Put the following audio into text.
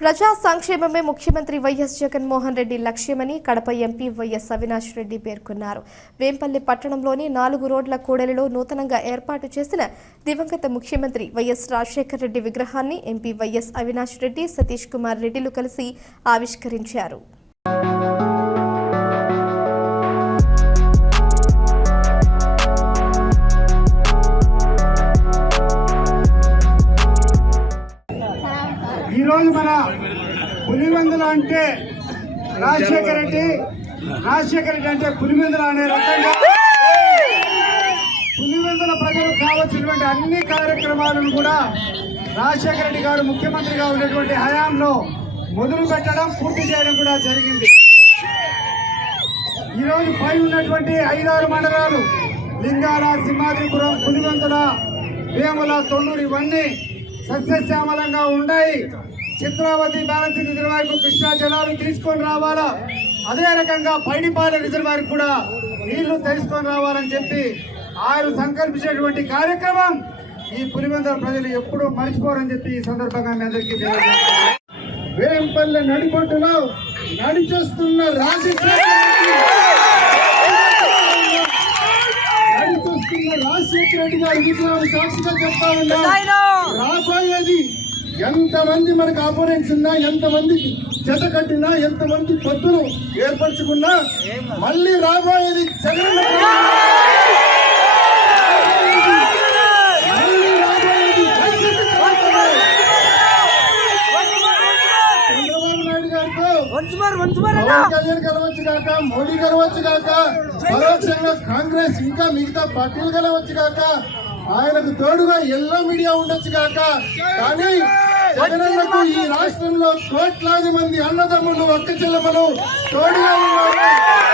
ప్రజా సంక్షేమమే ముఖ్యమంత్రి వైఎస్ జగన్మోహన్ రెడ్డి లక్ష్యమని కడప ఎంపీ వైఎస్ అవినాష్ రెడ్డి పేర్కొన్నారు. వేంపల్లి పట్టణంలోని 4 రోడ్ల కూడలిలో నూతనంగా ఏర్పాటు చేసిన దివంగత ముఖ్యమంత్రి వైఎస్ రాజశేఖర్ రెడ్డి విగ్రహాన్ని ఎంపీ వైఎస్ అవినాష్ రెడ్డి, సతీష్ కుమార్ రెడ్డిలు కలిసి ఆవిష్కరించారు. ఈరోజు మన పులివెందుల అంటే రాజశేఖర రెడ్డి అంటే పులివెందుల అనే రకంగా పులివెందుల ప్రజలు కావలసినటువంటి అన్ని కార్యక్రమాలను కూడా రాజశేఖర రెడ్డి గారు ముఖ్యమంత్రిగా ఉన్నటువంటి హయాంలో మొదలు పెట్టడం, పూర్తి చేయడం కూడా జరిగింది. ఈరోజు పై ఉన్నటువంటి 5-6 మండలాలు లింగాల, సింహాద్రిపురం, పులివెందుల, వేముల, తొన్నూరు ఇవన్నీ సస్యశ్యామలంగా ఉన్నాయి. చిత్రావతి బ్యాలెన్స్ రిజర్వాయర్కు కృష్ణా జలాలు తీసుకొని రావాలా, అదే రకంగా పైడిపాలెం రిజర్వాయర్ కూడా నీళ్లు తెలుసుకొని రావాలని చెప్పి ఆయన సంకల్పించేటువంటి కార్యక్రమం ఈ పులివెందుల ప్రజలు ఎప్పుడూ మర్చిపోరని చెప్పి ఈ సందర్భంగా మీ అందరికీ తెలియజేస్తున్నారు. వేంపల్లి నడిబొడ్డులో నడిచొస్తున్న రాజశేఖర రెడ్డి గారి విజయం సాక్షిగా చెప్తా ఉన్నా. రాబోయేది ఎంతమంది మనకు ఆపోనెంట్స్ ఉన్నా, ఎంతమంది జత కట్టినా, ఎంతమంది పొద్దును ఏర్పరచుకున్నా మళ్ళీ రాబోయేది చంద్రబాబు నాయుడు గారితో కళ్యాణ్ కలవచ్చు కాక, మోడీ కలవచ్చు కాక, పరోక్షంగా కాంగ్రెస్ ఇంకా మిగతా పార్టీలు కలవచ్చు కాక, ఆయనకు తోడుగా ఎల్లో మీడియా ఉండొచ్చు కాక, కానీ జగనన్నకు ఈ రాష్ట్రంలో కోట్లాది మంది అన్నదమ్ములు, అక్క చెల్లెమ్మలు తోడుగా ఉన్నారు.